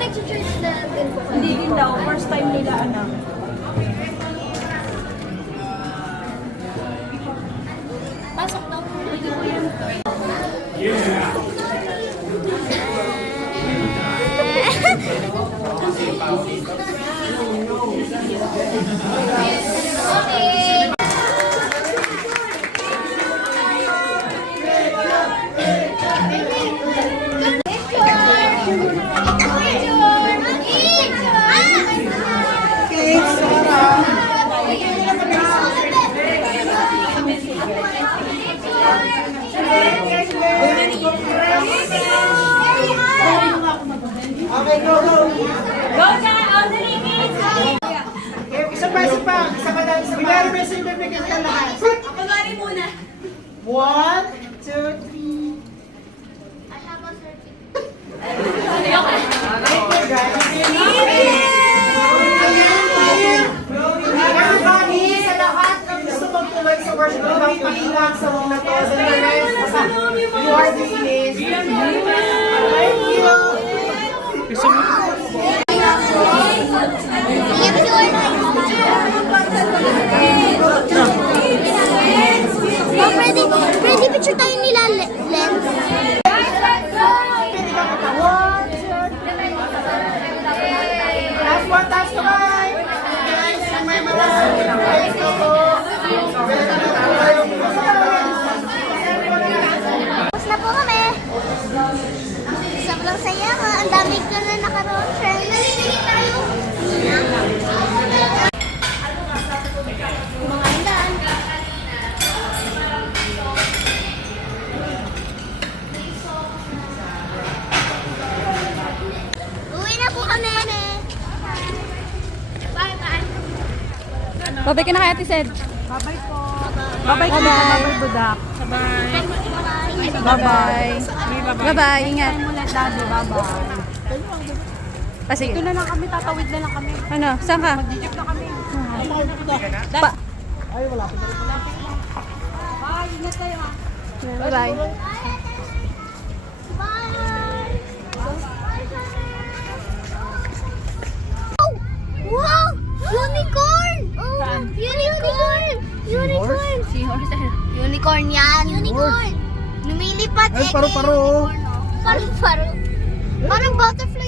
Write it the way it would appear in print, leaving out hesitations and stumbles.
nag-church na din po? Hindi din daw. First time nila, anak. Pasok daw. Pwede po yan. Okay. Okay, go, go. Go na! On the limit! Isa pa, isa pa. Isa pa na, isa pa. Bigyan may certificate ka lahat. Ako gani muna. 1, 2, 3. Everybody, sa lahat ng gusto magtuloy sa worship, magpakilang sa mga to. The rest, you are dismissed. Thank you. Ready picture tayo nila, Lens. Last one, last one. Tapos na po kami. Sobrang saya ka. Ang dami ko na nakaroon, friends. Mga andaan. Uwi na po kami. Bye-bye. Babay ka na kay Ate Sed. Bye-bye po. Babay ka na. Babay, Budak. Bye. Bye-bye. Bye-bye. Ingat. Ulit, Daddy. Bye-bye. Sige. Ito na lang kami, tatawid na lang kami. Ano? Saan ka? Jeep na kami. Pa. Ay, wala. Bye, ingat kayo ha. Bye-bye. Wow! Unicorn! Oh, unicorn! Unicorn! Unicorn yan! Unicorn! Lumilipad Ay, paru-paro. Paru-paro. Parang butterfly.